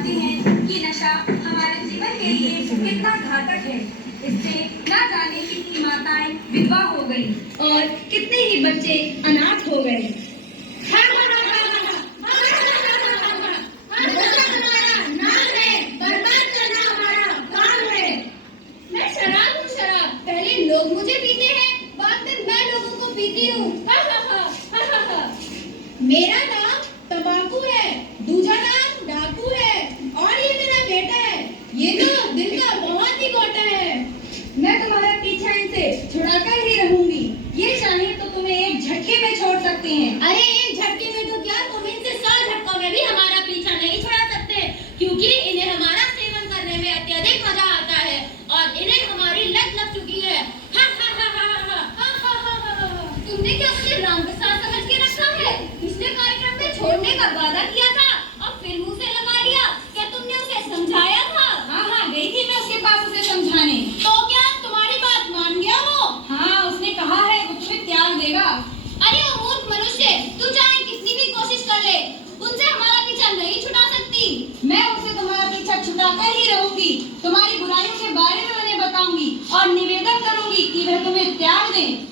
बताती हैं कि नशा हमारे जीवन के लिए कितना घातक है। इससे न जाने कितनी माताएं विधवा हो गई और कितने ही बच्चे अनाथ हो गए। मैं शराब हूँ, शराब। पहले लोग मुझे पीते हैं, बाद में मैं लोगों को पीती हूँ। मेरा नाम तंबाकू है, दूजा नाम डाकू है, और ये मेरा बेटा है। ये तो दिल का बहुत ही गोटा है। मैं तुम्हारा पीछा इनसे छुड़ाकर ही रहूंगी। ये चाहे तो तुम्हें एक झटके में छोड़ सकते हैं। अरे एक झटके में तो क्या, तुम इनसे 100 झटकों में भी हमारा पीछा नहीं छुड़ा सकते, क्योंकि इन्हें हमारा सेवन करने में अत्यधिक मजा आता है और इन्हें हमारी लत लग चुकी है। तुमने क्या मुझे रामप्रसाद समझ के रखा है? पिछले कार्यक्रम में छोड़ने का वादा किया था और फिर मुंह से लगा लिया। क्या तुमने उसे समझाया था? हाँ, गई थी मैं उसके पास उसे समझाने। तो क्या तुम्हारी बात मान गया वो? हाँ, उसने कहा है वो तुम्हें त्याग देगा। अरे वो मूर्ख मनुष्य, तू चाहे कितनी भी कोशिश कर ले, उनसे हमारा पीछा नहीं छुड़ा सकती। मैं उनसे तुम्हारा पीछा छुड़ाकर ही रहूंगी। तुम्हारी बुराइयों के बारे में उन्हें बताऊंगी और निवेदन करूंगी कि वह तुम्हें त्याग दें।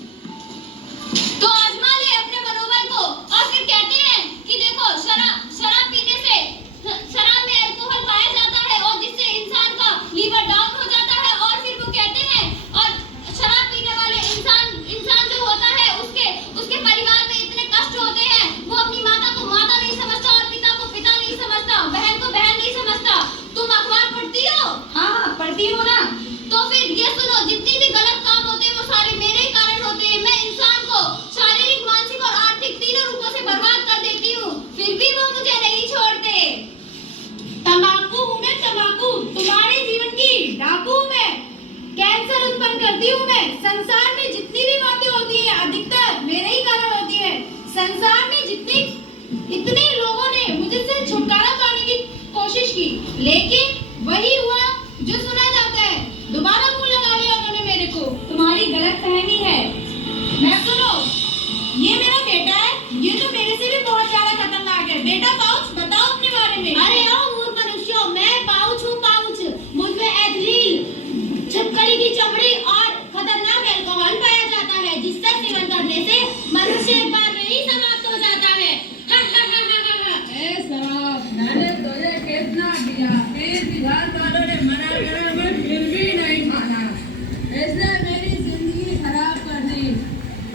तो आजमा ले अपने मनोबल को और फिर कहते हैं कि देखो शराब पीने से शराब में अल्कोहल पाया जाता है और जिससे इंसान का लीवर डाउन हो जाता है, और फिर वो कहते हैं और शराब पीने वाले इंसान जो होता है उसके परिवार में इतने कष्ट होते हैं, वो अपनी माता को माता नहीं समझता और पिता को पिता नहीं समझता, बहन को बहन नहीं समझता। तुम अखबार पढ़ती हो? हाँ, पढ़ती हूँ ना। तो फिर ये सुनो, जितनी भी गलत काम होते हैं वो सारे मेरे ही कारण होते हैं। मैं इंसान को शारीरिक, मानसिक और आर्थिक तीनों रूपों से बर्बाद कर देती हूँ, फिर भी वो मुझे नहीं छोड़ते। तंबाकू हूँ मैं, तंबाकू। तुम्हारे जीवन की डाकू हूँ मैं। कैंसर उत्पन्न करती हूँ मैं। संसार में जितनी भी मौतें होती हैं अधिकतर मेरे ही कारण होती है। संसार में इतने लोगों ने मुझसे छुटकारा पाने की कोशिश की, लेकिन वही हुआ जो सुना जाता है। दोबारा मुंह लगा लिया उन्होंने मेरे को। तुम्हारी गलतफहमी है। मैं सुनो, ये मेरा बेटा है, ये तो मेरे से भी बहुत ज्यादा खतरनाक है। बेटा पाउच, बताओ अपने बारे में। अरे आओ मूर्ख मनुष्यों, मैं पाउच हूँ, पाउच। मुझ में एथिलीन, छिपकली की चमड़ी और खतरनाक अल्कोहल पाया जाता है, जिसका सेवन करने से मनुष्य एक बार में ही समाप्त हो जाता है। ए शराब, मैंने तुझे कितना दिया, 30,000 वालों ने मना करा, मैं फिर भी नहीं माना। इसने मेरी जिंदगी खराब कर दी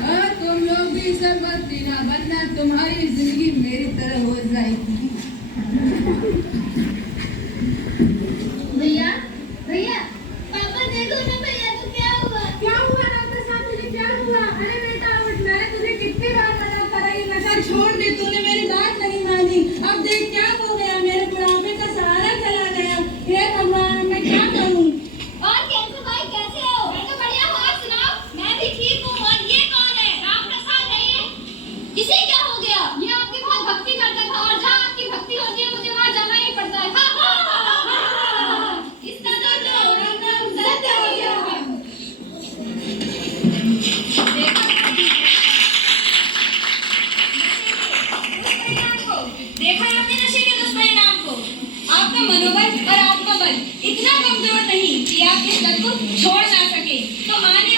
और तुम लोग भी इसे मत पीना, वरना तुम्हारी जिंदगी मेरी तरह हो जाएगी। भैया, भैया, पापा देखो ना, भैया को क्या हुआ? क्या हुआ डॉक्टर साहब, तुझे क्या हुआ? अरे बेटा उठ, मैंने तुझे कितनी बार मना करा ये नशा छोड़ दे, तूने मेरी बात नहीं मानी। अब देख क्या हो गया, मेरे बुढ़ापे का सहारा चला गया। हे भगवान, मैं क्या करूं? और कैंसर भाई कैसे हो? मैं तो बढ़िया हूँ, आप सुनाओ। मैं भी ठीक हूँ। और ये कौन है? रामप्रसाद है ये? इसे क्या हो गया? ये आपकी बहुत भक्ति करता था और जहाँ आपकी भक्ति होती है मुझे वहाँ जाना ही पड़ता है। इसका तो राम सत्य हो गया। देखा आपने नशे के दुष्परिणाम को। आपका मनोबल और आत्मबल इतना कमजोर नहीं कि आप इस लत को छोड़ ना सके, तो आने